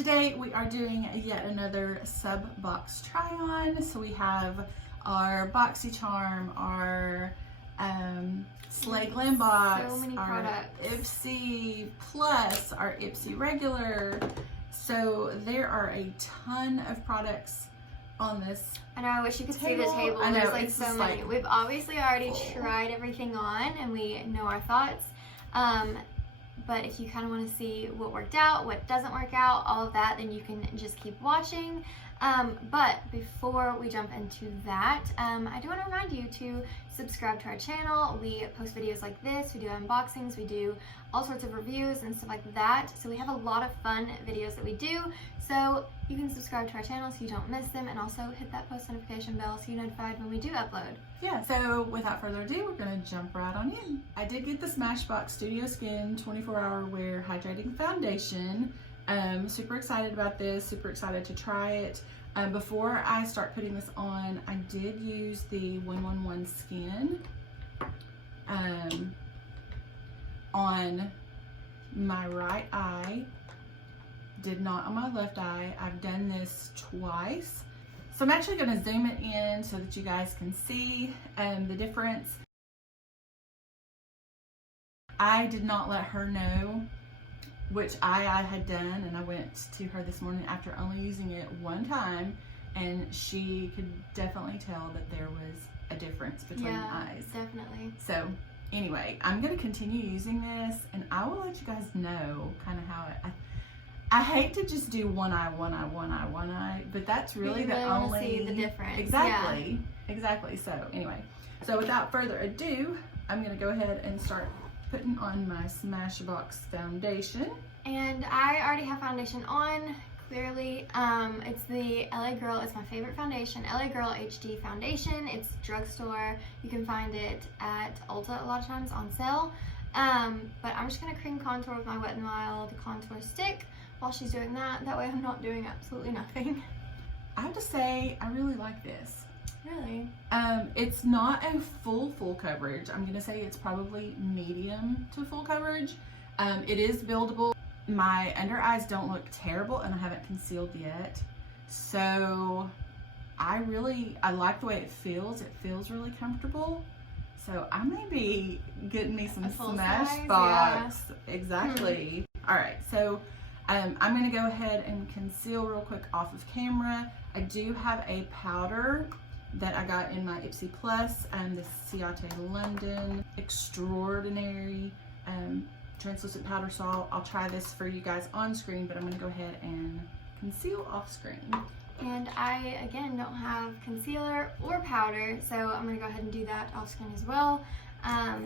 Today we are doing yet another sub box try on. So we have our Boxycharm, our Slay Glam box, so many our products. Ipsy Plus, our Ipsy regular. So there are a ton of products on this. I know, I wish you could see the table. I know, There's like it's so just many. like We've obviously already full. tried everything on and we know our thoughts. But if you kind of want to see what worked out, what doesn't work out, all of that, then you can just keep watching. But before we jump into that, I do want to remind you to subscribe to our channel. We post videos like this, we do unboxings, we do all sorts of reviews and stuff like that. So we have a lot of fun videos that we do. So you can subscribe to our channel so you don't miss them, and also hit that post notification bell so you're notified when we do upload. Yeah, so without further ado, we're gonna jump right on in. I did get the Smashbox Studio Skin 24-Hour Wear Hydrating Foundation. Super excited about this, super excited to try it. Before I start putting this on, I did use the 111 Skin on my right eye, did not on my left eye. I've done this twice. So I'm actually going to zoom it in so that you guys can see the difference. I did not let her know which eye I had done, and I went to her this morning after only using it one time, and she could definitely tell that there was a difference between the eyes. Definitely. So anyway, I'm going to continue using this, and I will let you guys know kind of how it... I hate to just do one eye, but that's really the only... see the difference. Exactly. Yeah. Exactly. So anyway, so without further ado, I'm going to go ahead and start putting on my Smashbox foundation. And I already have foundation on, clearly. It's the LA Girl. It's my favorite foundation. LA Girl HD foundation. It's drugstore. You can find it at Ulta a lot of times on sale. But I'm just going to cream contour with my Wet n Wild contour stick while she's doing that. That way I'm not doing absolutely nothing. I have to say, I really like this. Really? It's not a full coverage. I'm gonna say it's probably medium to full coverage. It is buildable. My under eyes don't look terrible, and I haven't concealed yet. So I like the way it feels. It feels really comfortable. So I may be getting me some Smashbox. Yeah. Exactly. All right, so I'm gonna go ahead and conceal real quick off of camera. I do have a powder that I got in my Ipsy Plus, the Ciate London Extraordinary translucent powder. So I'll try this for you guys on screen, but I'm going to go ahead and conceal off screen. And I, again, don't have concealer or powder, so I'm going to go ahead and do that off screen as well. Yeah,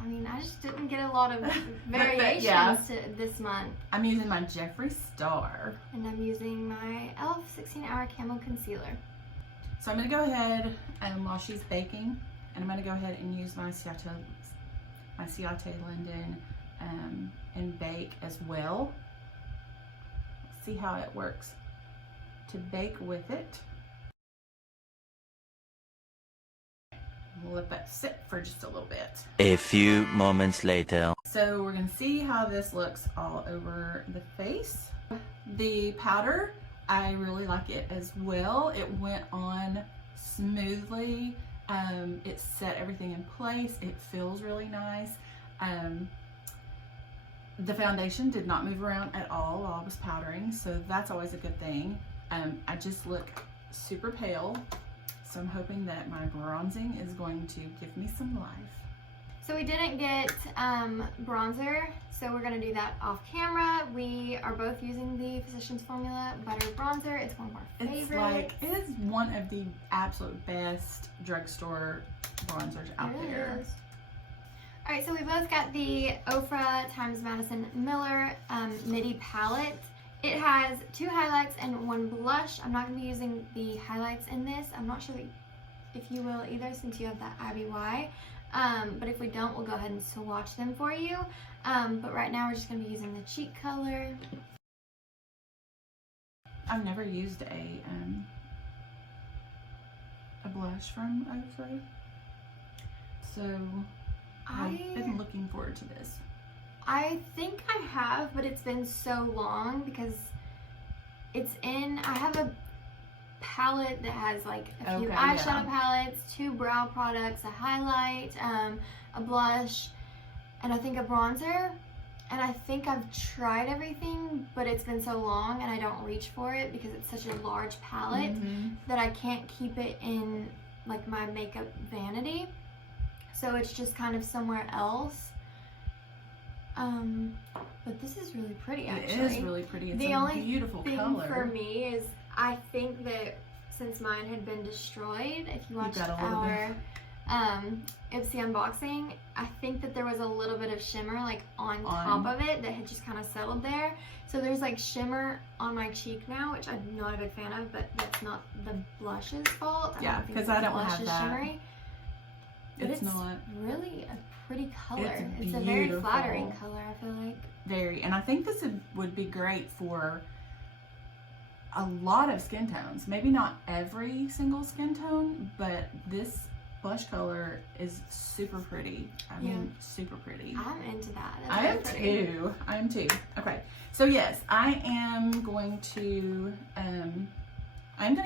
I mean, I just didn't get a lot of variations this month. I'm using my Jeffree Star. And I'm using my e.l.f. 16-Hour Camo Concealer. So I'm going to go ahead, while she's baking, and I'm going to go ahead and use my Ciate London and bake as well. See how it works to bake with it. We'll let that sit for just a little bit. A few moments later. So we're going to see how this looks all over the face. The powder, I really like it as well. It went on smoothly. It set everything in place. It feels really nice. The foundation did not move around at all while I was powdering, so that's always a good thing. I just look super pale, so I'm hoping that my bronzing is going to give me some life. So we didn't get bronzer, so we're going to do that off camera. We are both using the Physicians Formula Butter Bronzer. It's one of our favorites. It is one of the absolute best drugstore bronzers out there. Is. All right, so we both got the Ofra x Madison Miller Midi palette. It has 2 highlights and 1 blush. I'm not going to be using the highlights in this. I'm not sure if you will either, since you have that IBY. But if we don't, we'll go ahead and swatch them for you. But right now we're just going to be using the cheek color. I've never used a blush from Ofra, so I've been looking forward to this. I think I have, but it's been so long because I have a palette that has like a few eyeshadow palettes, 2 brow products, a highlight, a blush, and I think a bronzer. And I think I've tried everything, but it's been so long and I don't reach for it because it's such a large palette that I can't keep it in like my makeup vanity. So it's just kind of somewhere else. But this is really pretty actually. It is really pretty. It's the a only beautiful thing color. for me is I think that since mine had been destroyed, if you watched our Ipsy unboxing, I think that there was a little bit of shimmer like on top of it that had just kind of settled there. So there's like shimmer on my cheek now, which I'm not a big fan of, but that's not the blush's fault. Yeah, because I don't have that. Shimmery, but it's not really a pretty color. It's a very flattering color, I feel like. Very, and I think this would be great for a lot of skin tones. Maybe not every single skin tone, but this blush color is super pretty. I mean, super pretty. I'm into that. I am too. I am too. Okay, so yes, I am going to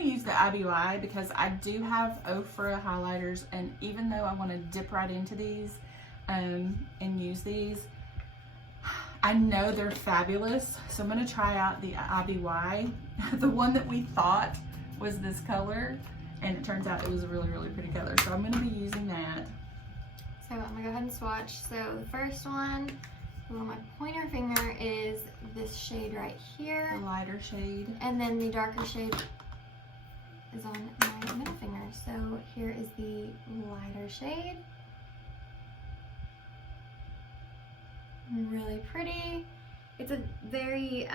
use the IBY because I do have Ofra highlighters, and even though I want to dip right into these and use these, I know they're fabulous. So I'm going to try out the IBY, the one that we thought was this color. And it turns out it was a really, really pretty color. So I'm going to be using that. So I'm going to go ahead and swatch. So the first one on my pointer finger is this shade right here. The lighter shade. And then the darker shade is on my middle finger. So here is the lighter shade. Really pretty. It's a very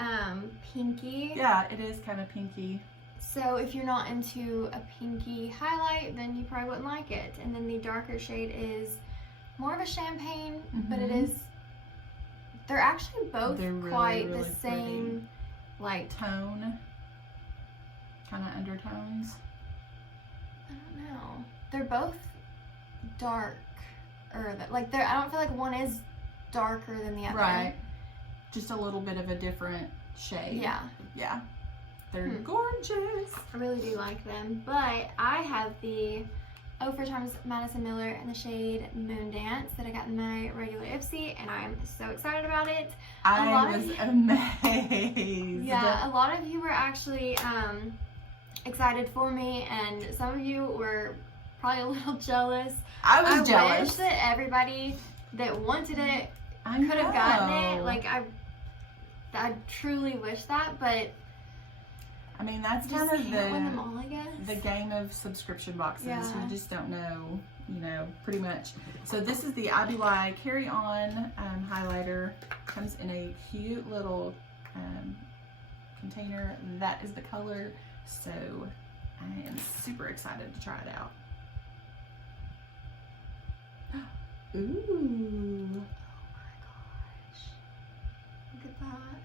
pinky. Yeah, it is kind of pinky. So if you're not into a pinky highlight, then you probably wouldn't like it. And then the darker shade is more of a champagne, but it is, they're actually both quite really the same like tone, kind of undertones. I don't know. They're both dark, or like I don't feel like one is darker than the other. Right. Just a little bit of a different shade. Yeah. Yeah. They're gorgeous. I really do like them. But I have the Ofra Charms Madison Miller in the shade Moon Dance that I got in my regular Ipsy, and I'm so excited about it. I was amazed. Yeah, a lot of you were actually excited for me, and some of you were probably a little jealous. I was jealous. I wish that everybody that wanted it could have gotten it. Like I truly wish that, but I mean, that's kind of win them all, I guess. The game of subscription boxes. Yeah. You just don't know, you know, pretty much. So this is the IBY Carry On highlighter. Comes in a cute little container. That is the color. So I am super excited to try it out. Ooh. Oh my gosh. Look at that.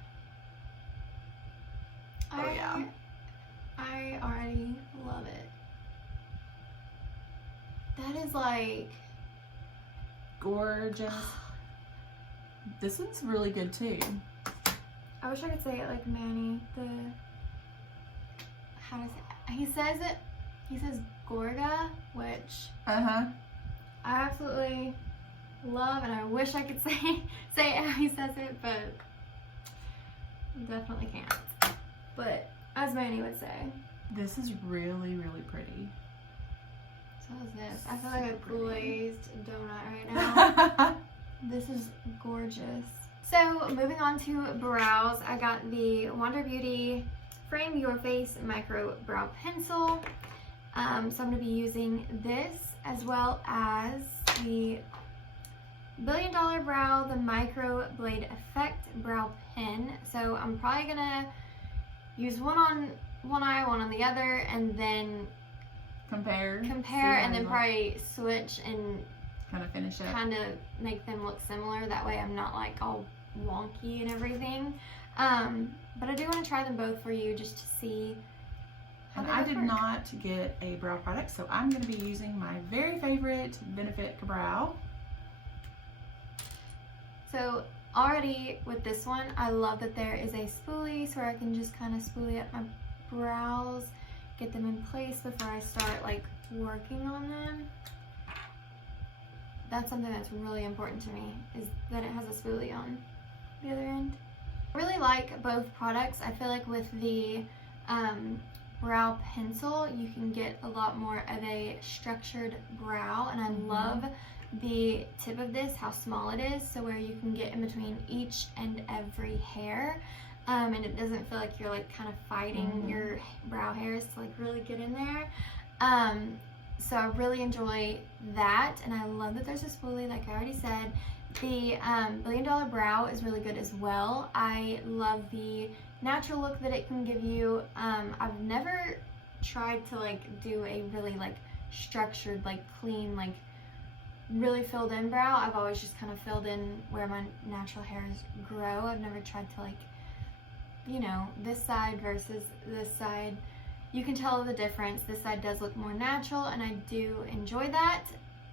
Oh yeah. I already love it. That is like gorgeous. This one's really good too. I wish I could say it like Manny. He says Gorga, which I absolutely love, and I wish I could say it how he says it, but definitely can't. But as Manny would say, this is really, really pretty. So is this. I feel like a glazed donut right now. This is gorgeous. So moving on to brows, I got the Wander Beauty Frame Your Face Micro Brow Pencil. So I'm going to be using this as well as the Billion Dollar Brow, the Micro Blade Effect Brow Pen. So I'm probably going to use one on one eye, one on the other, and then compare, and then probably switch and kind of finish it. Kind of make them look similar. That way I'm not like all wonky and everything. But I do want to try them both for you just to see how and they I did work. not get a brow product, so I'm going to be using my very favorite Benefit Brow. So already with this one, I love that there is a spoolie so where I can just kind of spoolie up my brows, get them in place before I start like working on them. That's something that's really important to me, is that it has a spoolie on the other end. I really like both products. I feel like with the brow pencil, you can get a lot more of a structured brow, and I love the tip of this, how small it is, so where you can get in between each and every hair, and it doesn't feel like you're like kind of fighting your brow hairs to like really get in there. So I really enjoy that, and I love that there's a spoolie, like I already said. The Billion Dollar Brow is really good as well. I love the natural look that it can give you. I've never tried to like do a really like structured, like clean, like really filled in brow. I've always just kind of filled in where my natural hairs grow. I've never tried to like, you know, this side versus this side. You can tell the difference. This side does look more natural, and I do enjoy that,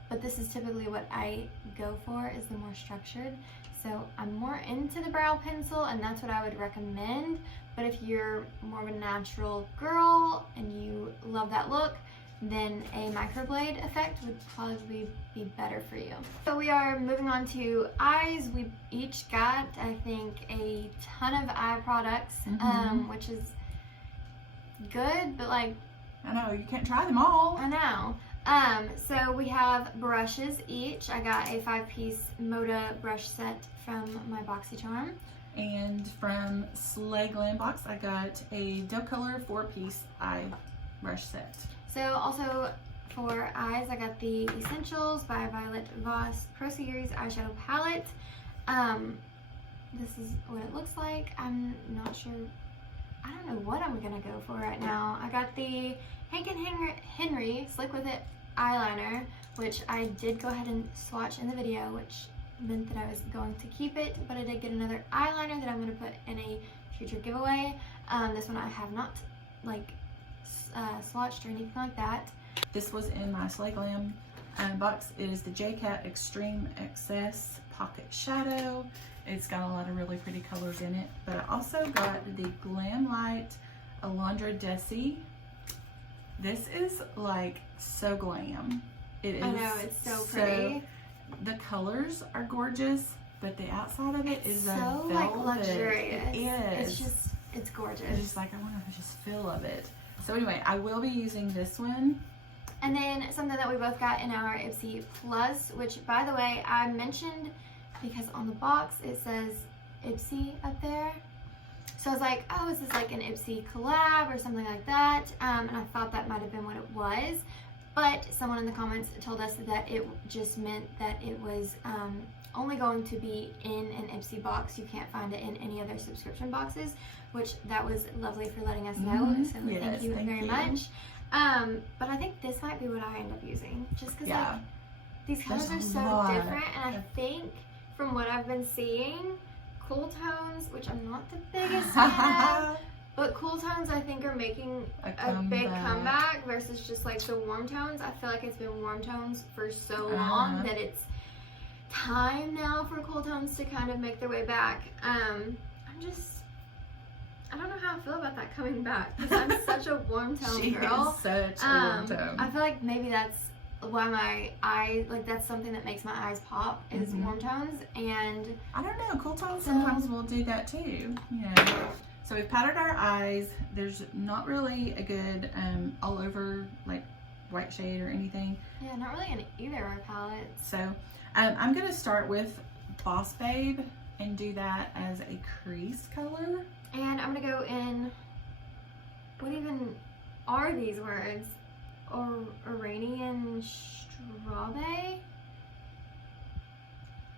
but this is typically what I go for, is the more structured. So I'm more into the brow pencil, and that's what I would recommend. But if you're more of a natural girl and you love that look, then a microblade effect would probably be better for you. So we are moving on to eyes. We each got, I think, a ton of eye products, which is good, but like, I know, you can't try them all. I know. So we have brushes each. I got a 5-piece Moda brush set from my Boxycharm. And from Slay Glam Box, I got a Doe Color 4-piece eye brush set. So also for eyes, I got the Essentials by Violet Voss Pro Series eyeshadow palette. This is what it looks like. I'm not sure. I don't know what I'm gonna go for right now. I got the Hank and Henry Slick With It eyeliner, which I did go ahead and swatch in the video, which meant that I was going to keep it, but I did get another eyeliner that I'm gonna put in a future giveaway. This one I have not like swatched or anything like that. This was in my Slay Glam box. It is the J-Cat Extreme Excess Pocket Shadow. It's got a lot of really pretty colors in it, but I also got the Glam Light Alondra Desi. This is like so glam. It is. I know, it's so pretty. The colors are gorgeous, but the outside of it is so a like velvet. luxurious. It is. It's gorgeous. It's just like, I want to just feel of it. So anyway, I will be using this one. And then something that we both got in our Ipsy Plus, which by the way, I mentioned because on the box it says Ipsy up there. So I was like, oh, is this like an Ipsy collab or something like that? And I thought that might have been what it was. But someone in the comments told us that it just meant that it was only going to be in an Ipsy box. You can't find it in any other subscription boxes, which that was lovely for letting us know. So yes, thank you very much. But I think this might be what I end up using, just because like, these colors are so different, and I think from what I've been seeing, cool tones, which I'm not the biggest fan of, but cool tones I think are making a big comeback versus just like the warm tones. I feel like it's been warm tones for so long that it's time now for cool tones to kind of make their way back. I don't know how I feel about that coming back, because I'm such a warm tone girl. She is such a warm tone. I feel like maybe that's why my eye, like that's something that makes my eyes pop, is warm tones. And I don't know, cool tones sometimes will do that too. You know. So we've powdered our eyes. There's not really a good all over like white shade or anything. Yeah, not really in either of our palettes. So I'm gonna start with Boss Babe and do that as a crease color. And I'm gonna go in, what even are these words? Iranian strawberry?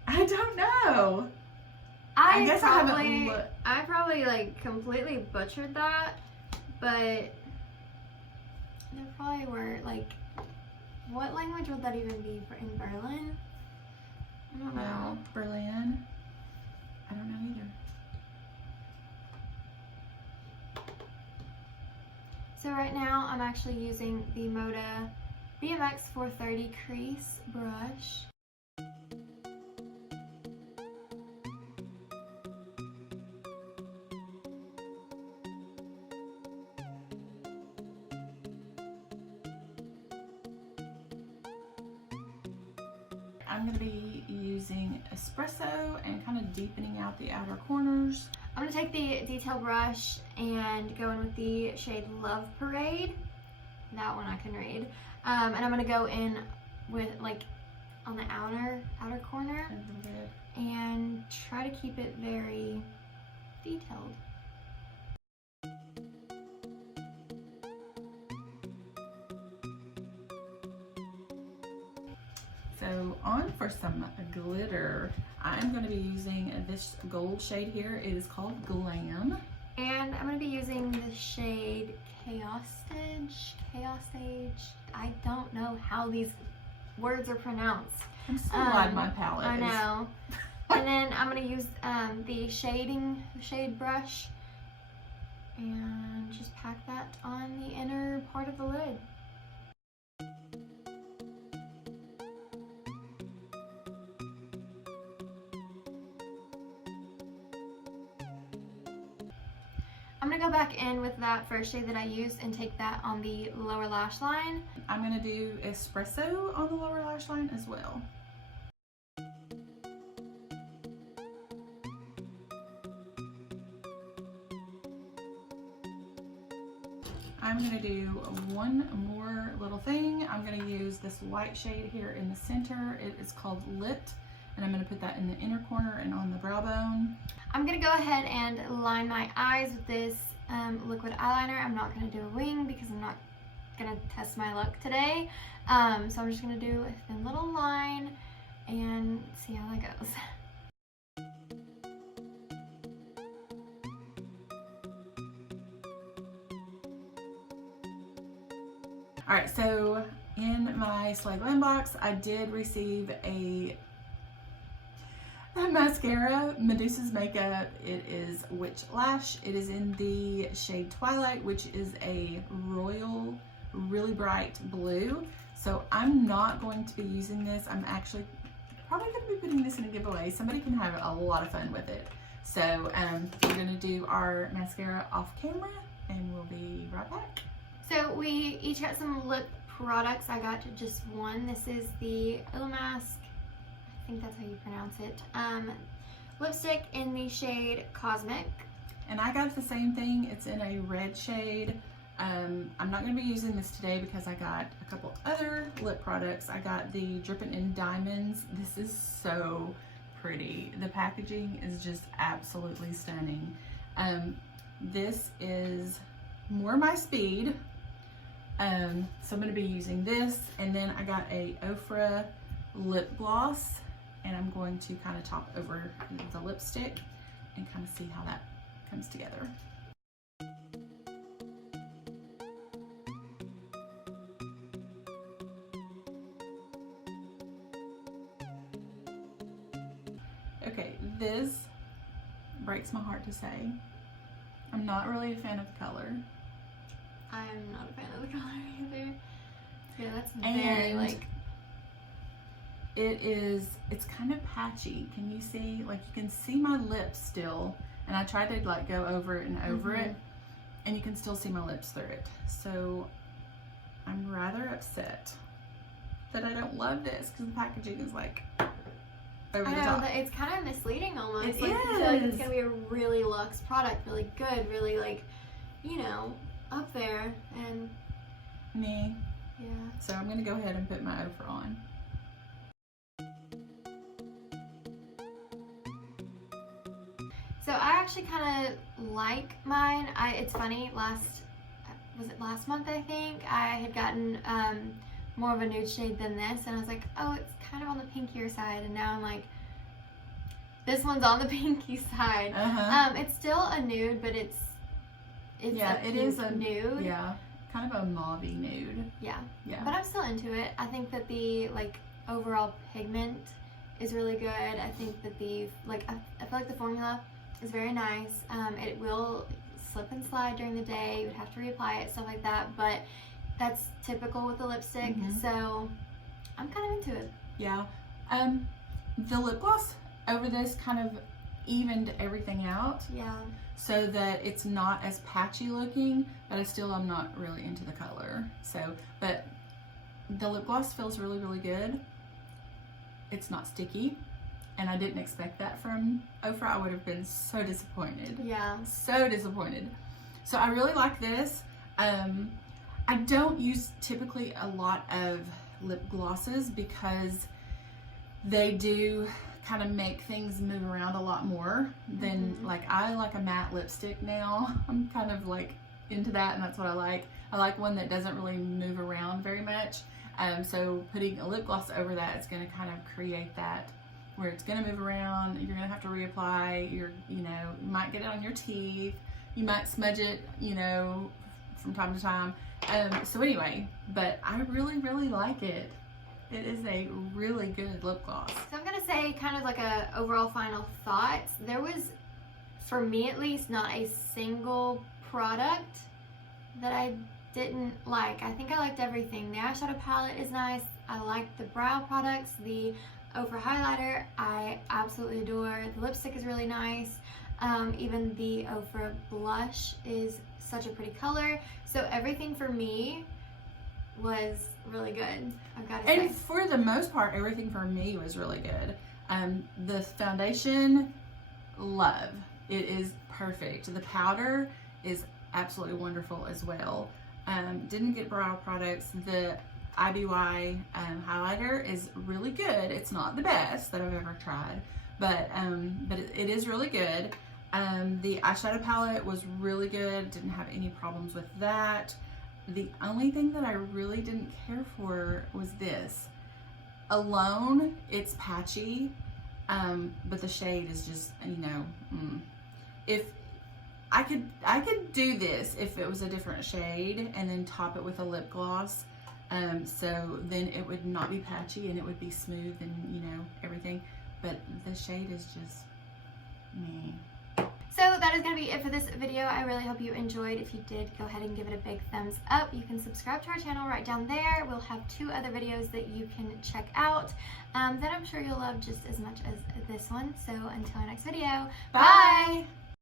I don't know. I guess I probably like completely butchered that, but there probably were like, what language would that even be for in Berlin? I don't know. Berlin? I don't know either. So right now I'm actually using the Moda BMX 430 crease brush. I'm going to be using espresso and kind of deepening out the outer corners. I'm going to take the detail brush and go in with the shade Love Parade. That one I can read. And I'm going to go in with like on the outer corner and try to keep it very detailed. So on for some glitter, I'm going to be using this gold shade here. It is called Glam. And I'm going to be using the shade Chaos Stage. I don't know how these words are pronounced. I'm so glad my palette I know. And then I'm going to use the shade brush and just pack that on the inner part of the lid. I'm going to go back in with that first shade that I used and take that on the lower lash line. I'm going to do espresso on the lower lash line as well. I'm going to do one more little thing. I'm going to use this white shade here in the center. It is called Lit, and I'm going to put that in the inner corner and on the brow bone. I'm going to go ahead and line my eyes with this liquid eyeliner. I'm not going to do a wing because I'm not going to test my luck today. So I'm just going to do a thin little line and see how that goes. Alright, so in my Slay Glam box, I did receive a mascara, Medusa's Makeup. It is Witch Lash. It is in the shade Twilight, which is a royal, really bright blue. So I'm not going to be using this. I'm actually probably going to be putting this in a giveaway. Somebody can have a lot of fun with it. So we're going to do our mascara off camera and we'll be right back. So we each got some lip products. I got just one. This is the Mask, I think that's how you pronounce it, lipstick in the shade Cosmic. And I got the same thing. It's in a red shade. I'm not going to be using this today because I got a couple other lip products. I got the Drippin' in Diamonds. This is so pretty. The packaging is just absolutely stunning. This is more my speed. So I'm going to be using this, and then I got a Ofra lip gloss, and I'm going to kind of top over the lipstick and kind of see how that comes together. Okay, this breaks my heart to say. I'm not really a fan of the color. I'm not a fan of the color either. Yeah, that's very like... It's kind of patchy. Can you see? Like, you can see my lips still. And I tried to like go over it and over it. And you can still see my lips through it. So I'm rather upset that I don't love this because the packaging is like over the top. It's kind of misleading almost. It like, is. You feel like it's going to be a really luxe product, really good, really like, you know, up there, and me. Yeah. So I'm gonna go ahead and put my Ofra on. So I actually kind of like mine. It's funny. Was it last month? I think I had gotten more of a nude shade than this, and I was like, oh, it's kind of on the pinkier side, and now I'm like, this one's on the pinky side. It's still a nude, but it's yeah, it is a nude. Yeah, kind of a mauvey nude. Yeah. Yeah. But I'm still into it. I think that the like overall pigment is really good. I think that the like I feel like the formula is very nice. It will slip and slide during the day. You would have to reapply it, stuff like that. But that's typical with the lipstick. So I'm kind of into it. Yeah. The lip gloss over this kind of evened everything out. Yeah. So that it's not as patchy looking, but I'm not really into the color. So, but the lip gloss feels really, really good. It's not sticky, and I didn't expect that from Ofra. I would have been so disappointed. Yeah. So disappointed. So I really like this. I don't use typically a lot of lip glosses because they do kind of make things move around a lot more than like I like a matte lipstick now. I'm kind of like into that, and that's what I like. I like one that doesn't really move around very much. So putting a lip gloss over that is going to kind of create that where it's going to move around. You're going to have to reapply. You might get it on your teeth. You might smudge it, from time to time. So anyway, but I really, really like it. It is a really good lip gloss. So I'm gonna say kind of like a overall final thoughts. There was, for me at least, not a single product that I didn't like. I think I liked everything. The eyeshadow palette is nice. I like the brow products. The Ofra highlighter I absolutely adore. The lipstick is really nice. Even the Ofra blush is such a pretty color. So everything for me was really good, I've got to say. And for the most part, everything for me was really good. The foundation, love. It is perfect. The powder is absolutely wonderful as well. Didn't get brow products. The IBY highlighter is really good. It's not the best that I've ever tried, but it is really good. The eyeshadow palette was really good. Didn't have any problems with that. The only thing that I really didn't care for was this. Alone, it's patchy, but the shade is just, if I could do this if it was a different shade and then top it with a lip gloss, so then it would not be patchy and it would be smooth and everything, but the shade is just meh. So that is going to be it for this video. I really hope you enjoyed. If you did, go ahead and give it a big thumbs up. You can subscribe to our channel right down there. We'll have 2 other videos that you can check out that I'm sure you'll love just as much as this one. So until our next video, bye!